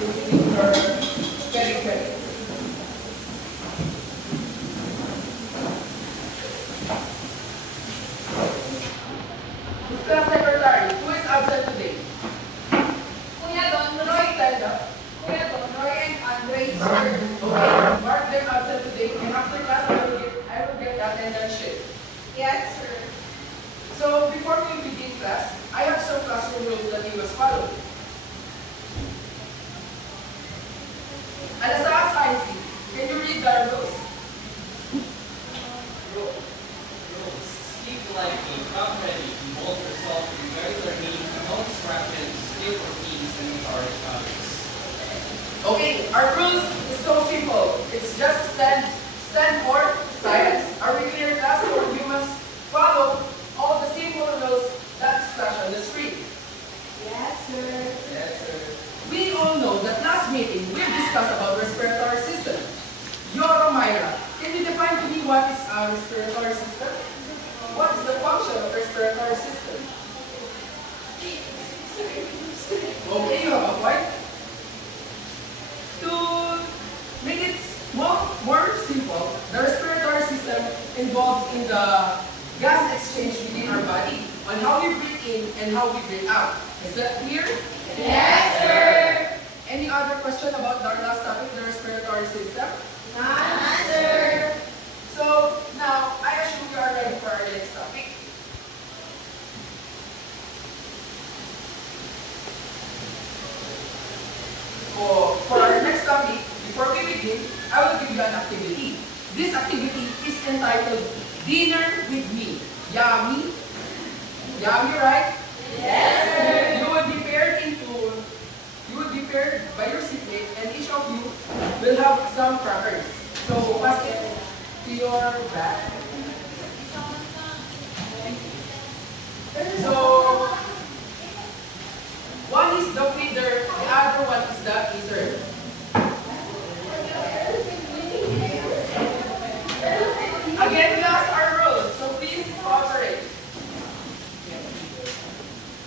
in your periphery. Class secretary, who is absent today? Kuya Don Please Roy. stand up. Kuya Don Roy and Andre, sir. Okay, mark them absent today, and after class, I will get attendance sheet. Yes, sir. So, before we begin class, I have some classroom rules that you must follow. Anastasia Science, can you read the rules? Rules. Sleep lightly, come ready, involve yourself in regular means, no distractions, stay for peace, and encourage others. Okay, our rules is so simple. It's just stand for silence. Are we clear, class? Or you must follow all the simple rules that is flashed on the screen. Yes, sir. Yes, sir. We all know that last meeting we discussed about respiratory system. Yoro Myra, can you define to me what is our respiratory system? What is the function of respiratory system? Okay, you have a point. To make it more simple, the respiratory system involves in the gas exchange within our body on how we breathe in and how we breathe out. Is that clear? Yes, sir. Any other question about our last topic, the respiratory system? None, sir. So, now, I assume you are ready for our next topic. For our next topic, before we begin, I will give you an activity. This activity is entitled Dinner with Me. Yummy? Yummy, right? Yes, sir. You would be paired by your seatmate, and each of you will have some crackers. So pass it to your back. So one is the feeder, the other one is the eater. Again, we ask our rules, so please cooperate.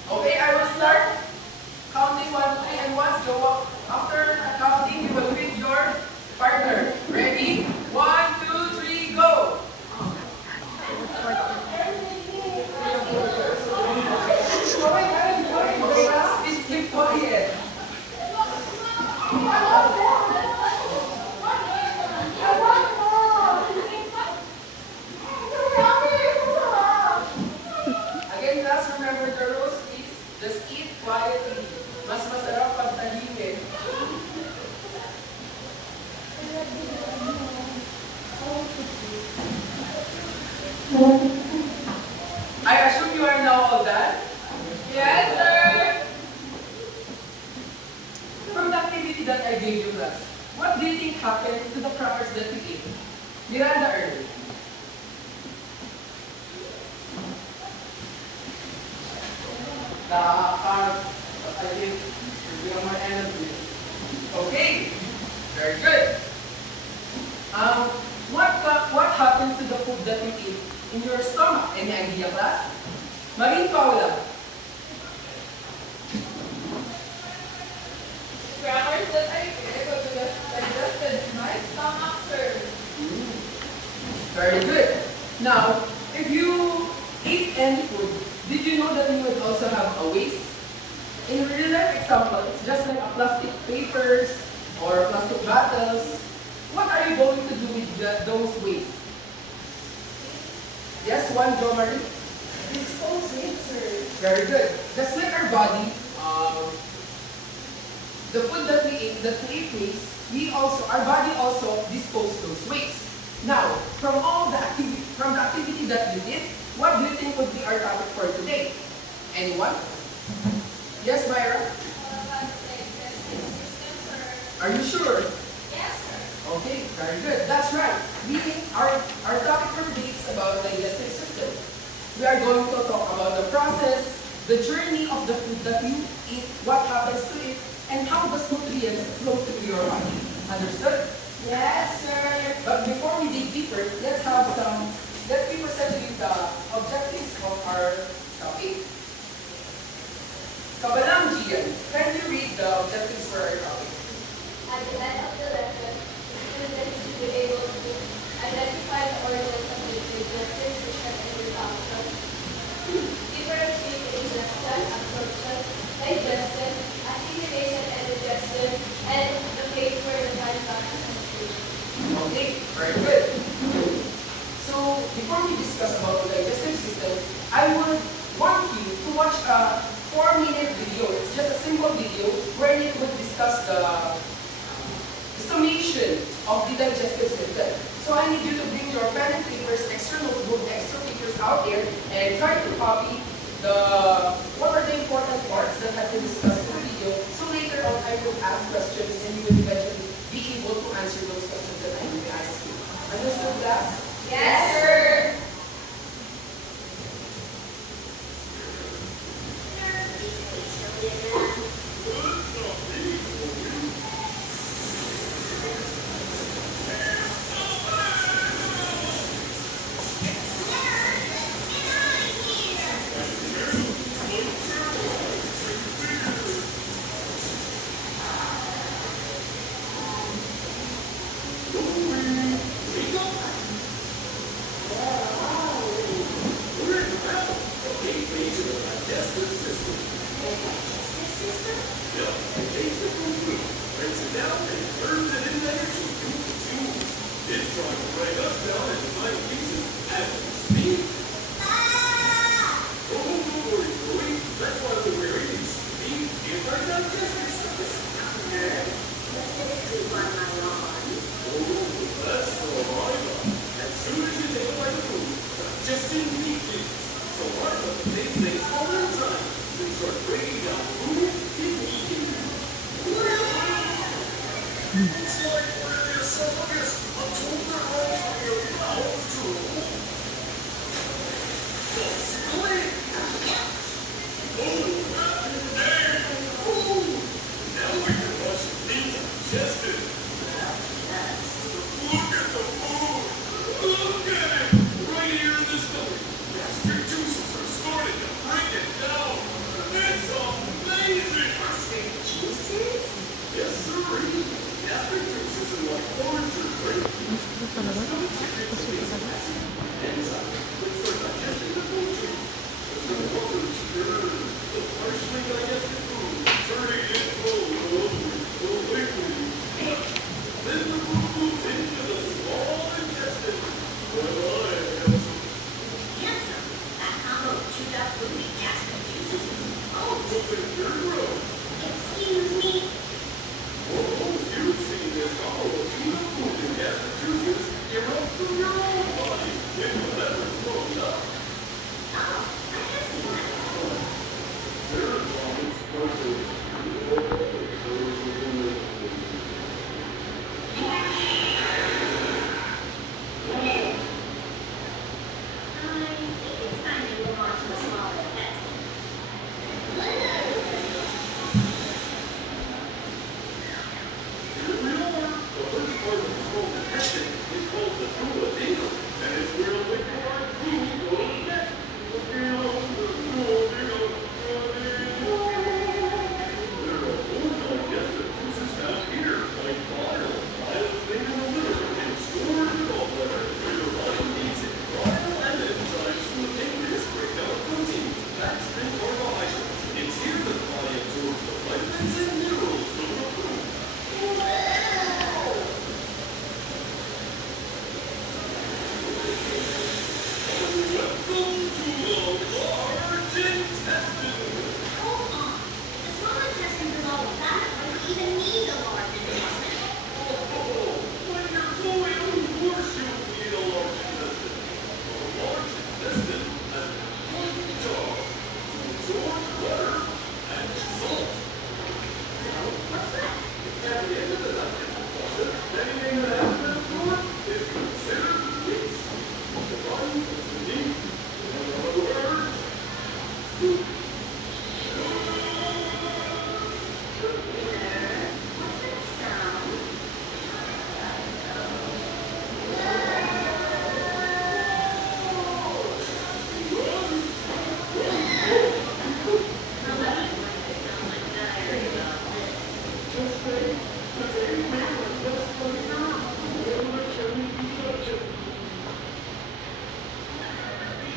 Okay, I will start counting 1, 2, 3, and once go up. After counting, you will greet your partner. Ready? 1, 2, 3, go! Please keep quiet. Again, class, remember the rules, please. Just eat quietly. Mas masarap pag tahimik. I assume you are now all done? Yes, sir. From the activity that I gave you, class, what do you think happened to the crackers that we ate? Miranda early. I think we have more energy. Okay, very good. What happens to the food that we eat in your stomach? Any idea, class? Marine Paula. Crackers that I ate will be digested in my stomach, sir. Very good. Now, if you eat any food, did you know that you would also have a waste? In real life example, it's just like a plastic papers or plastic bottles. What are you going to do with those waste? Yes, one, Jo Marie? Dispose it, sir. Very good. Just like our body, the food that we eat waste, our body also disposes those waste. Now, from the activity that you did, what do you think would be our topic for today? Anyone? Yes, Myra? Are you sure? Yes, sir. Okay, very good. That's right. Our topic for today is about digestive system. We are going to talk about the process, the journey of the food that you eat, what happens to it, and how does nutrients flow through your body. Understood? Yes, sir. But before we dig deeper, let me present you the objectives of our topic. Kabalang Gian, can you read the objectives for our topic? Very good. So before we discuss about the digestive system, I would want you to watch a 4-minute video. It's just a simple video where it would discuss the summation of the digestive system. So I need you to bring your pen and papers, extra notebook, extra papers out there, and try to copy what are the important parts that have been discussed in the video. So later on, I will ask questions, and you will eventually be able to answer those questions that I will ask you. Understood, class? Yes, sir.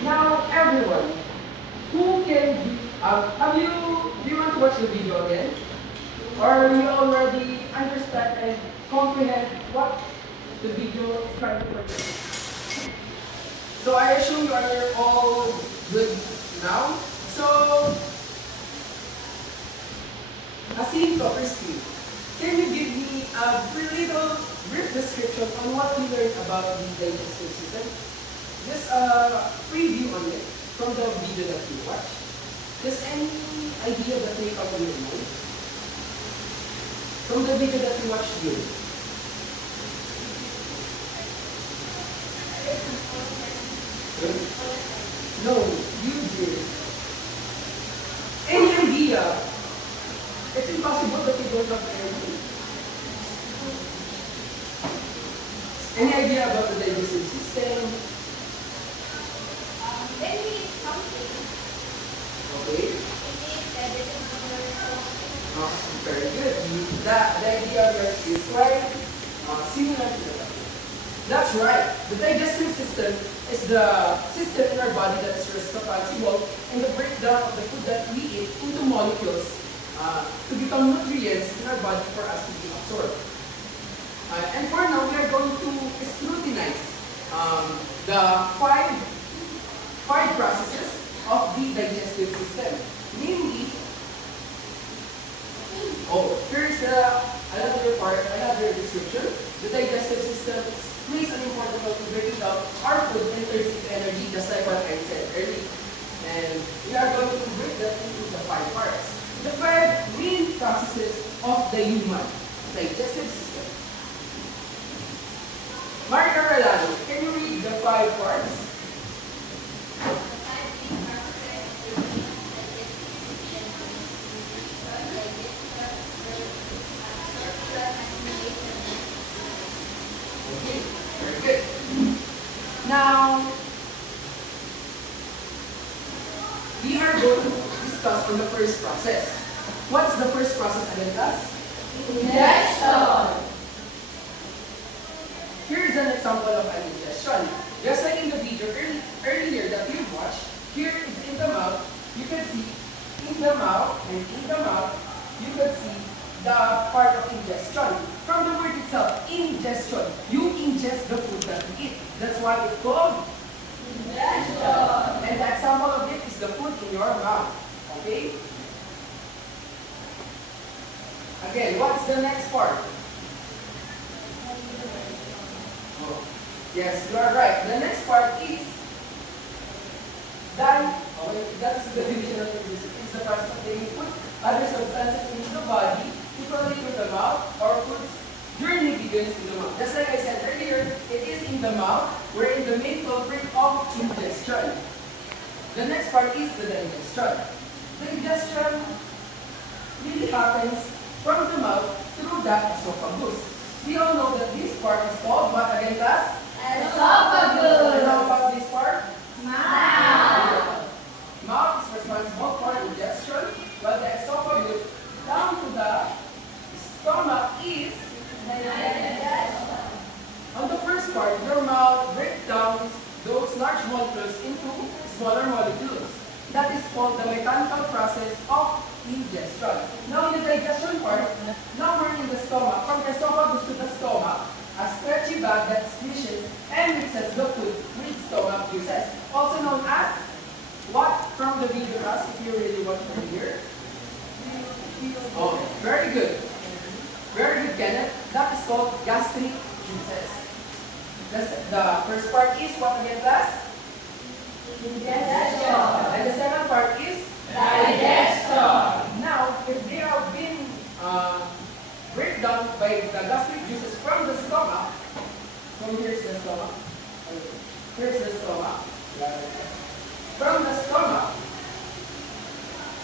Now, everyone, who can do you want to watch the video again? Or you already understand and comprehend what the video is trying assume you are all good now. So, Asinto, Christine, can you give me a little brief description on what you learned about the digestive system? Just a preview on it from the video that you watched. Just any idea that may come to your mind from the video that you watched here? No, you did. Any idea? It's impossible that you don't have any. Any idea about the digestive system? Maybe something. Okay. Very good. The idea is quite similar to that. That's right. The digestive system is the system in our body that is responsible in the breakdown of the food that we eat into molecules to become nutrients in our body for us to be absorbed. And for now, we are going to scrutinize the five processes of the digestive system. Namely, here's another description. The digestive system plays an important role in breaking down our food and turns into energy, just like what I said earlier. And we are going to break that into the 5 parts. The 5 main processes of the human digestive system. Mark Arellano, can you read the 5 parts? Okay, very good. Now, we are going to discuss on the first process. What's the first process again, class? Ingestion. Here is an example of an ingestion. Just like in the video earlier that you watched, here is in the mouth. You can see in the mouth and in the mouth, you can see the part of ingestion. From the word itself, ingestion. You ingest the food that you eat. That's why it's called ingestion. And the example of it is the food in your mouth. Okay? Again, what's the next part? Yes, you are right. The next part is that's the definition of ingestion. It's the process of taking food, other substances into the body, equally with the mouth, or food's journey begins in the mouth. Just like I said earlier, it is in the mouth, wherein the main culprit of ingestion. The next part is the digestion. The digestion really happens from the mouth through the esophagus. We all know that this part is called what again, class? Esophagus. And how about this part? Mouth. Mouth is responsible for ingestion, while the esophagus down to the stomach is Digestion. on the first part. Your mouth breaks down those large molecules into smaller molecules. That is called the mechanical process of ingestion. Now in the digestion part, now we're in the stomach. From the esophagus to the stomach, a stretchy bag that squishes and mixes the food with stomach juices, also known as what from the video class, if you really want to hear. Oh, very good. Very good, Kenneth. That is called gastric juices. The first part is what again, class? Ingestion. And the second part is Digestion. now, if they have been breakdown by the gastric juices from the stomach, here's the stomach. Here's the stomach. From the stomach,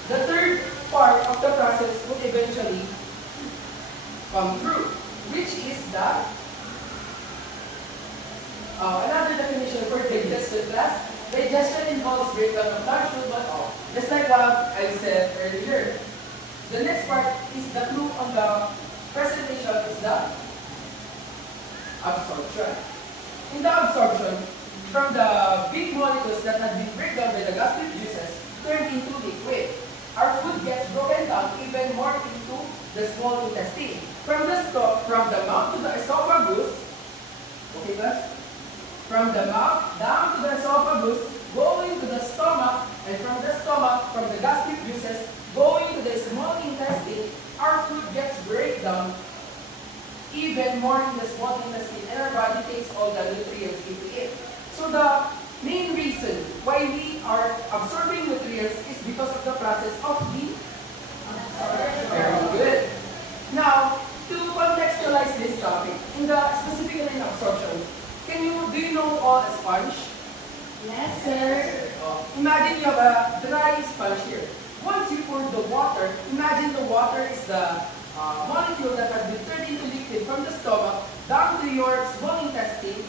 the third part of the process will eventually come through, which is the another definition for digestion, class. Digestion involves breakdown of large food matter, just like what I said earlier. The next part is the clue on the presentation is the absorption. In the absorption, from the big molecules that have been breakdown by the gastric juices turn into liquid. Our food gets broken down even more into the small intestine. From the mouth to the esophagus, okay guys? from the mouth down to the esophagus, going to the stomach, and from the stomach, from the gastric juices, going to the small intestine, our food gets breakdown even more in the small intestine, and our body takes all the nutrients into it. So the main reason why we are absorbing nutrients is because of the process of the absorption. Very good. Now, to contextualize this topic, specifically in absorption, do you know all a sponge? Yes, sir. Imagine you have a dry sponge here. Once you pour the water, imagine the water is the molecule that has been turned into liquid from the stomach down to your small intestine,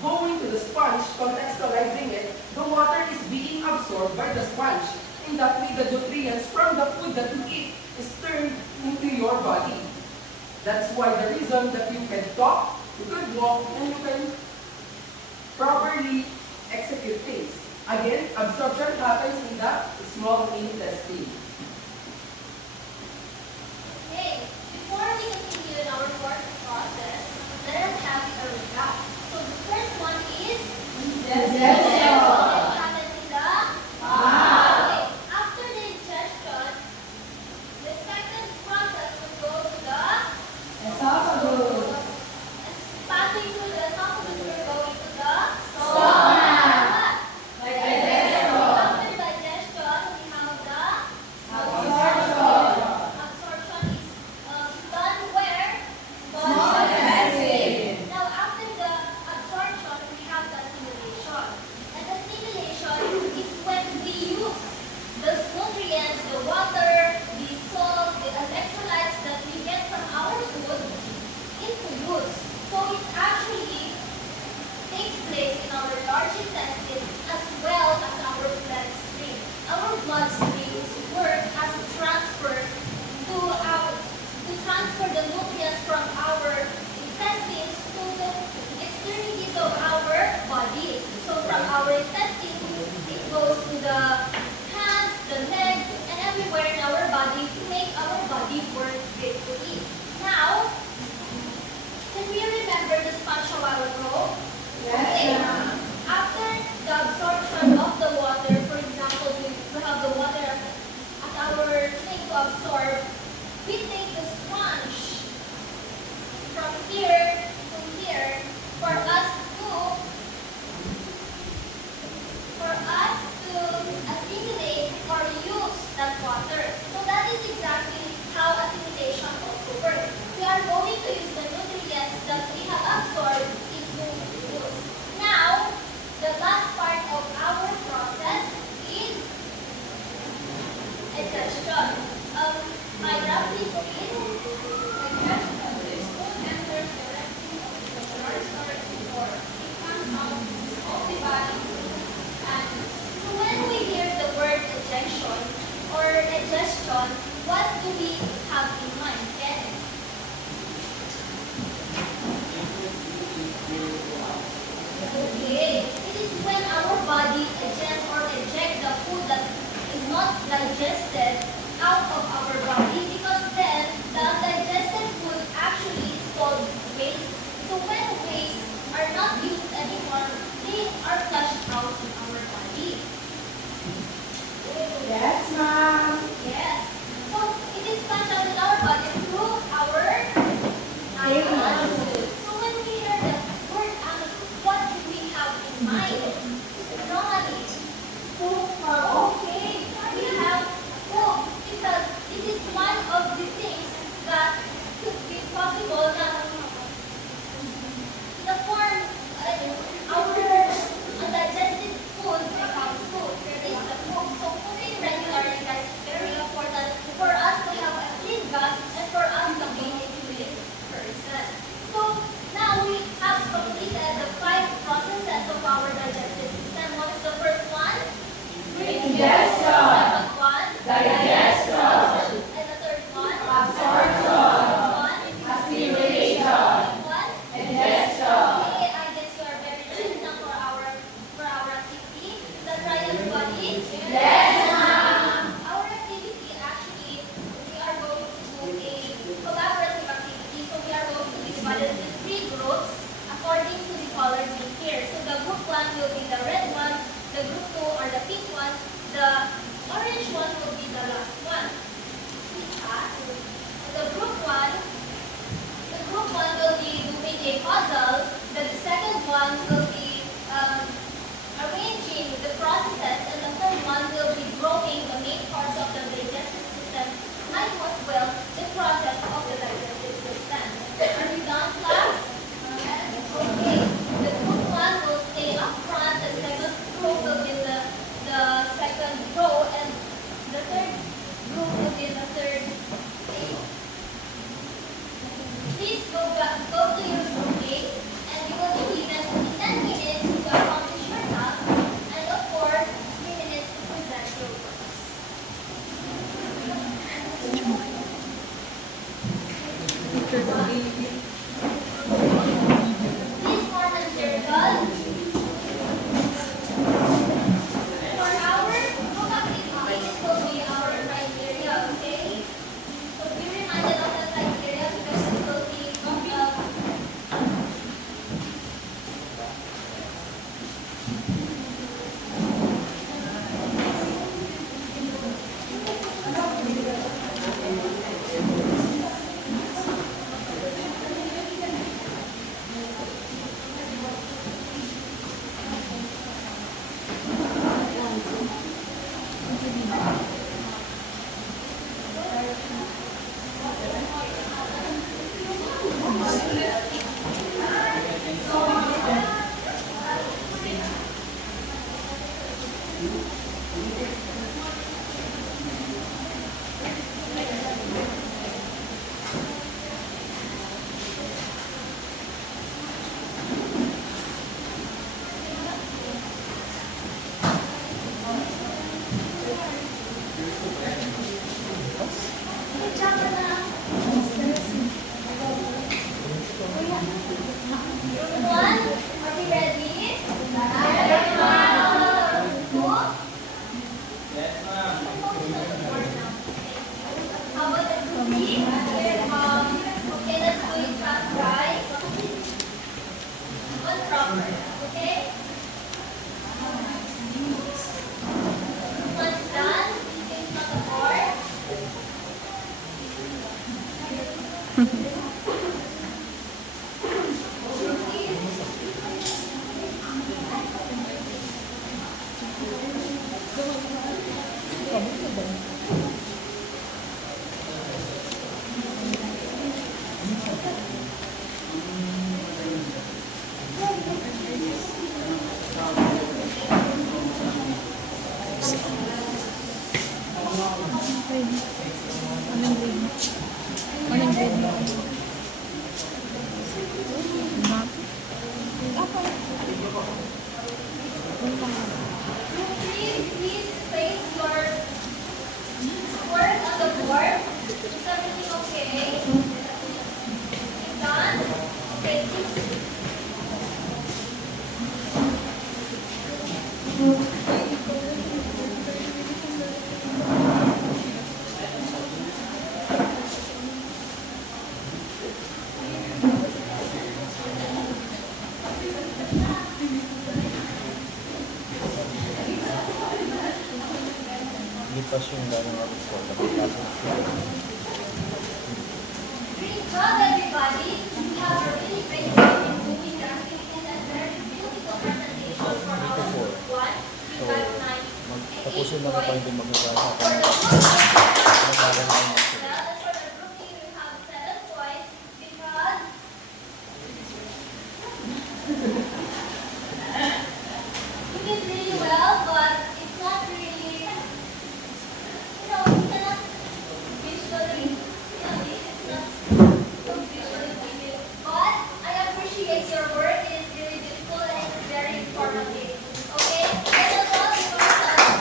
going to the sponge, contextualizing it, the water is being absorbed by the sponge. In that way, the nutrients from the food that you eat is turned into your body. That's why the reason that you can talk, you can walk, and you can properly execute things. Again, absorption happens in the small intestine. Okay, before we continue in our fourth process, let us have a recap. So the first one is Digestion. What happens in the mouth. Okay, after digestion, the second process will go to the Esophagus. passing through the esophagus, we're going to the Stomach. Digestion. After digestion, we have the Absorption. absorption is done where? Small intestine. Now, after the absorption, we have the assimilation. And assimilation is when we use the nutrients, the water, the salt, the electrolytes that we get from our food into use. So it actually takes place in our large intestine as well as our bloodstream. Our bloodstream's work has to transfer the nutrients from our intestines to the extremities of our body. So from our intestine, it goes to the hands, the legs, and everywhere in our body to make our body work great to eat. Now, can we remember the sponge a while ago? Yes, ma'am. After the absorption of the water, for example, we have the water as our thing to absorb, we take the sponge from here to here for us to assimilate or use that water. So that is exactly how assimilation also works. We are going to use the nutrients that we have absorbed into use. Now, the last part of our process is digestion. My graph is in digestion. The spoon enters directly into the large stomach before it comes out of the body. And so when we hear the word digestion or digestion, what do we have in mind? Kenneth? Okay, it is when our body digests or ejects the food that is not digested out of our body, because then the undigested food actually is called waste. So when waste are not used anymore, they are flushed out in our body. Yes, ma'am. Yes. So it is flushed out in our body through our aerosols. So when we hear the word aerosols, what do we have in mind? Normally, poop or okay, we have poop because this is one of the things that could be possible that the form our undigested food becomes food. Is the poop. So pooping regularly, guys, is very important for us to have a clean gut and for us to be a clean person. So now we have completed the 5 processes of our digestive system. What is the first one? Digestion. Second one? Digestion. And the third one? Absorption. Fourth one? Assimilation. Fifth one? Digestion. Okay, I guess you are very ready now for our activity. Is that right, everybody? Yes, ma'am. Our activity actually, we are going to do a collaborative activity. So we are going to be divided into 3 groups according to the colors in here. So the group 1 will be the red ones, the group 2 are the pink ones, the orange one will be the last one. The group 1 will be doing a puzzle. The second one will be arranging the processes, and the third one will be drawing the main parts of the digestive system, and as well the process of the digestive system. Are we done, class? Okay. The group 1 will stay up front. The second group will be the second row, and the third group will be the third row. Please go to your place, and you will be given 10 minutes to accomplish your task, and of course, 3 minutes to present your works. Please form a circle. For our group activity, this will be our criteria, okay? So be reminded of the criteria because it will be Please place your work on the board. Is everything okay? You done? Okay, please. Lipas yung daming oras ko. Great job, everybody. You have a really great job in doing the activities and very beautiful presentation for our group 1. We recognize and Tapusin mo na tayo din mag-usawa. for the group. As for the grouping, we have 7 points because you did really well, but it's not really, you cannot visually, it's not so visually pleasing. But I appreciate your work. It is really beautiful and it's very informative. Okay? Let us all give ourselves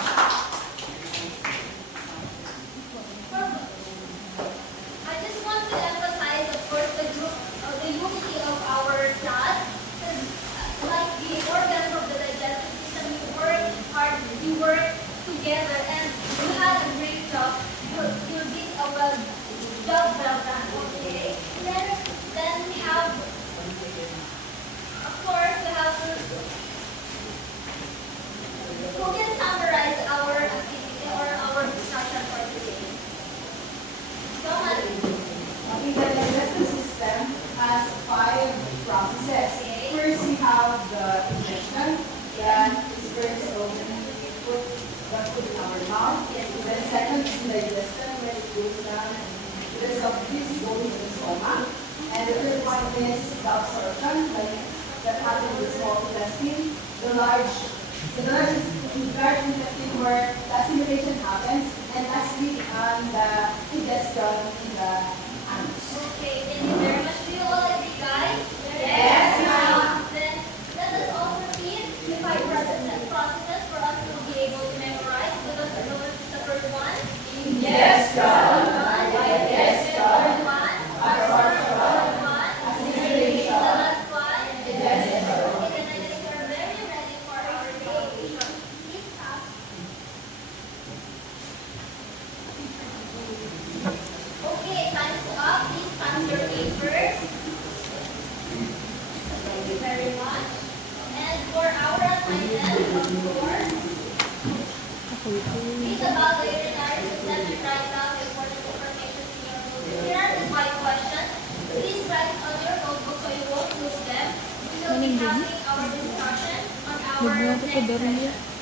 absorption, like that happened with small intestine, the large intestine where the assimilation happens, and lastly, the digestion in the anus. Okay, thank you very much. Do you all agree, guys? Yes, ma'am. Then let us all repeat the 5 processes for us to be able to memorize. What is the first one? Ingestion, Digestion. One. absorption, One. assimilation, The last one. digestion. Okay, then I guess we're very ready for our day. Please pass. Okay, time's up. Please pass your papers. Thank you very much. And for our assignment of 4, read about the urinary system and write down the important information in your notebook. Here are the 5 questions. Please write it on your notebook so you won't lose them. We will be having our discussion on our next session.